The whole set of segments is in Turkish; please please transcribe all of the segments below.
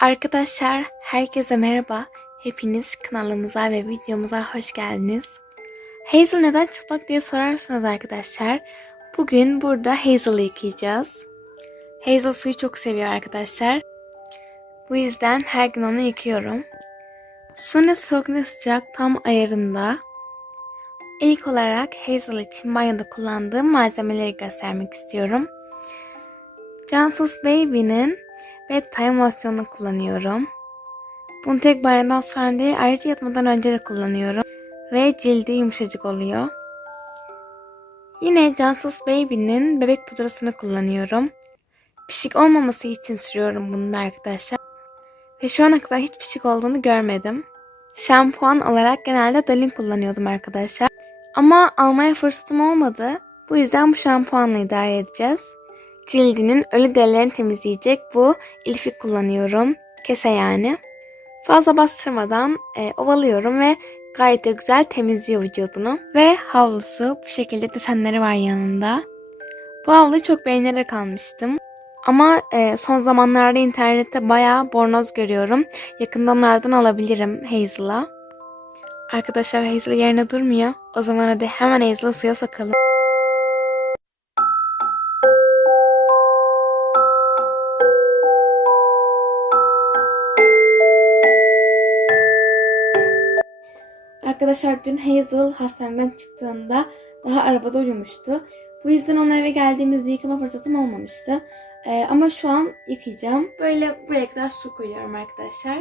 Arkadaşlar herkese merhaba. Hepiniz kanalımıza ve videomuza hoş geldiniz. Hazel neden çıplak diye sorarsanız arkadaşlar. Bugün burada Hazel'ı yıkayacağız. Hazel suyu çok seviyor arkadaşlar. Bu yüzden her gün onu yıkıyorum. Su ne soğuk ne sıcak tam ayarında. İlk olarak Hazel için banyoda kullandığım malzemeleri göstermek istiyorum. Johnson's Baby'nin Bedtime losyonunu kullanıyorum. Bunu tek banyodan sonra değil ayrıca yatmadan önce de kullanıyorum. Ve cildi yumuşacık oluyor. Yine Johnson's Baby'nin bebek pudrasını kullanıyorum. Pişik olmaması için sürüyorum bunu da arkadaşlar. Ve şu ana kadar hiç pişik olduğunu görmedim. Şampuan olarak genelde Dalin kullanıyordum arkadaşlar. Ama almaya fırsatım olmadı. Bu yüzden bu şampuanla idare edeceğiz. Cildinin ölü derilerini temizleyecek bu ilfik kullanıyorum. Kese yani. Fazla bastırmadan e, ovalıyorum ve gayet de güzel temizliyor vücudunu. Ve havlusu bu şekilde desenleri var yanında. Bu havluyu çok beğenerek almıştım. Ama e, son zamanlarda internette bayağı bornoz görüyorum. Yakında onlardan alabilirim Hazel'a. Arkadaşlar Hazel yerine durmuyor. O zaman hadi hemen Hazel'ı suya sokalım. Arkadaşlar dün Hazel hastaneden çıktığında daha arabada uyumuştu. Bu yüzden ona eve geldiğimizde yıkama fırsatım olmamıştı. Ee, ama şu an yıkayacağım. Böyle buraya kadar su koyuyorum arkadaşlar.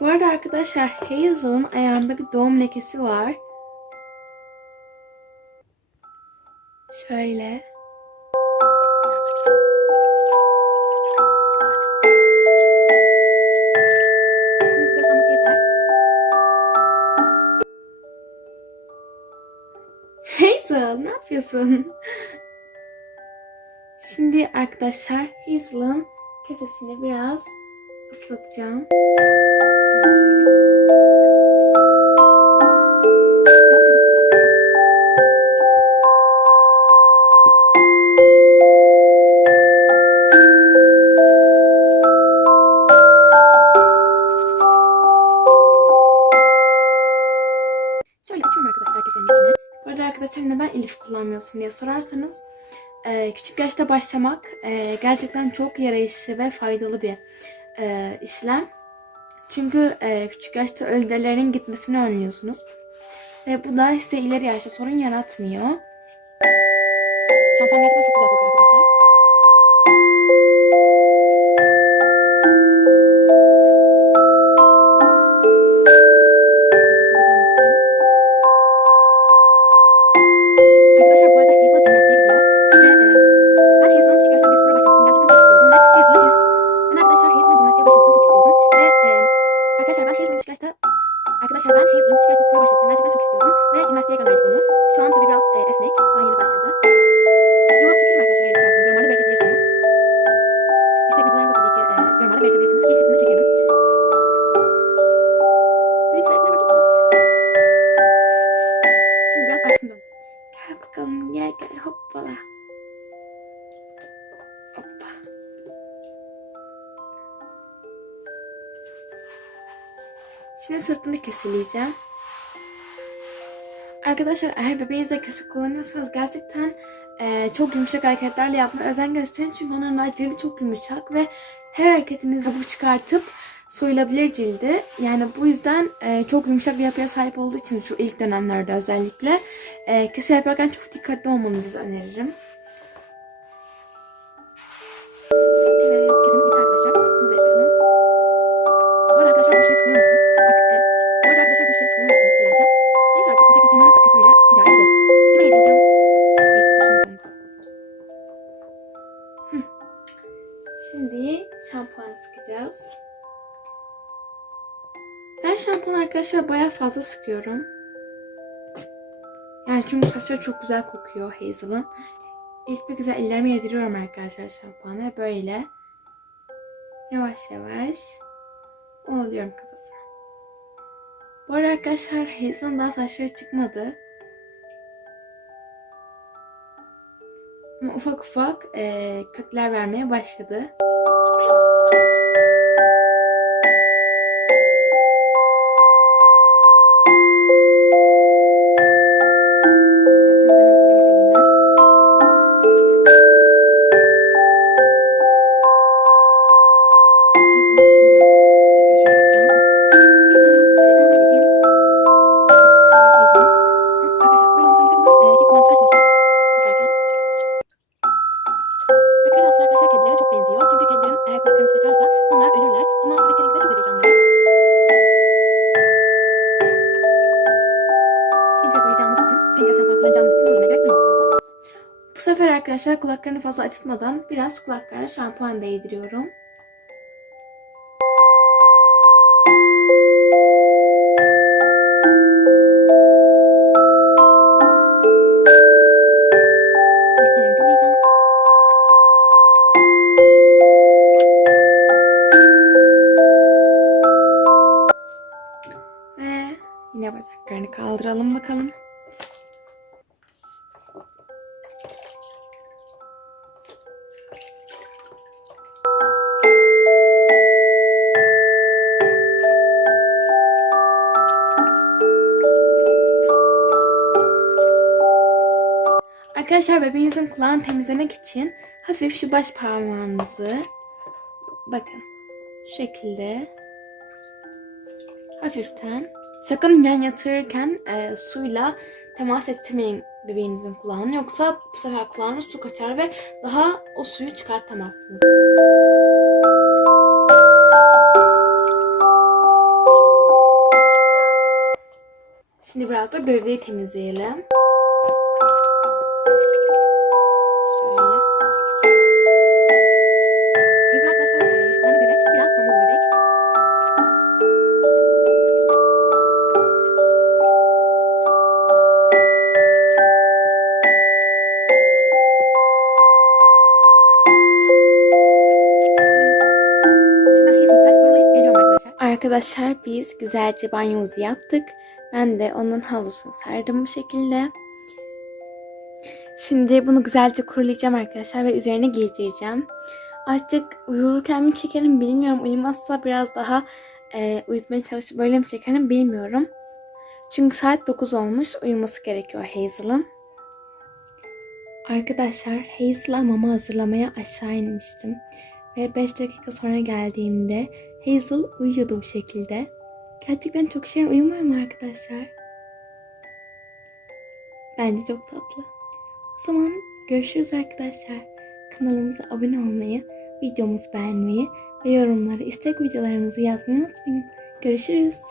Bu arada arkadaşlar Hazel'ın ayağında bir doğum lekesi var. Şöyle. Şimdi sanması yeter. Hazel ne yapıyorsun? Şimdi arkadaşlar Hazel'ın kesesini biraz ıslatacağım. Arada arkadaşlar neden elif kullanmıyorsun diye sorarsanız e, küçük yaşta başlamak e, gerçekten çok yarayışlı ve faydalı bir e, işlem. Çünkü e, küçük yaşta öldürülerin gitmesini önlüyorsunuz. Ve bu da size ileri yaşta sorun yaratmıyor. Şampuan çok güzel kokuyor gel hoppala. Hoppa. Şimdi sırtını kesileyeceğim. Arkadaşlar eğer bebeğinizle kese kullanıyorsanız gerçekten e, çok yumuşak hareketlerle yapmaya özen gösterin. Çünkü onların daha cildi çok yumuşak ve her hareketinizde bu çıkartıp soyulabilir cildi. Yani bu yüzden e, çok yumuşak bir yapıya sahip olduğu için şu ilk dönemlerde özellikle e, kese yaparken çok dikkatli olmanızı öneririm. Evet, kesemiz bitti arkadaşlar. Bunu buraya koyalım. Bu arada arkadaşlar bu şeyi sıkmayı unuttum. Artık e, bu arada arkadaşlar bu şeyi sıkmayı unuttum telaşa. Neyse artık bize kesenin köpüğüyle idare ederiz. Mi Hazel'cığım? Neyse dursun bakalım. Şimdi şampuan sıkacağız. Ben şampuan arkadaşlar bayağı fazla sıkıyorum. Yani çünkü saçları çok güzel kokuyor Hazel'ın. İlk bir güzel ellerime yediriyorum arkadaşlar şampuanı. Böyle yavaş yavaş ovalıyorum kafasına. Bu arada arkadaşlar Hazel'ın daha saçları çıkmadı. Ama ufak ufak eee, kökler vermeye başladı. Arkadaşlar kulaklarını fazla acıtmadan biraz kulaklarına şampuan değdiriyorum. Ve yine bacaklarını kaldıralım bakalım. Arkadaşlar bebeğinizin kulağını temizlemek için hafif şu baş parmağınızı bakın şu şekilde hafiften sakın yan yatırırken e, suyla temas ettirmeyin bebeğinizin kulağını yoksa bu sefer kulağına su kaçar ve daha o suyu çıkartamazsınız. Şimdi biraz da gövdeyi temizleyelim. Arkadaşlar. Biz güzelce banyomuzu yaptık. Ben de onun havlusunu serdim bu şekilde. Şimdi bunu güzelce kurulayacağım arkadaşlar ve üzerine giydireceğim. Artık uyurken mi çekerim bilmiyorum. Uyumazsa biraz daha e, uyutmaya çalışıp böyle mi çekerim bilmiyorum. Çünkü saat 9 olmuş. Uyuması gerekiyor Hazel'ın. Arkadaşlar Hazel'a mama hazırlamaya aşağı inmiştim. Ve 5 dakika sonra geldiğimde Hazel uyuyordu bu şekilde. Gerçekten çok şirin uyumuyor mu arkadaşlar? Bence çok tatlı. O zaman görüşürüz arkadaşlar. Kanalımıza abone olmayı, videomuzu beğenmeyi ve yorumlara istek videolarınızı yazmayı unutmayın. Görüşürüz.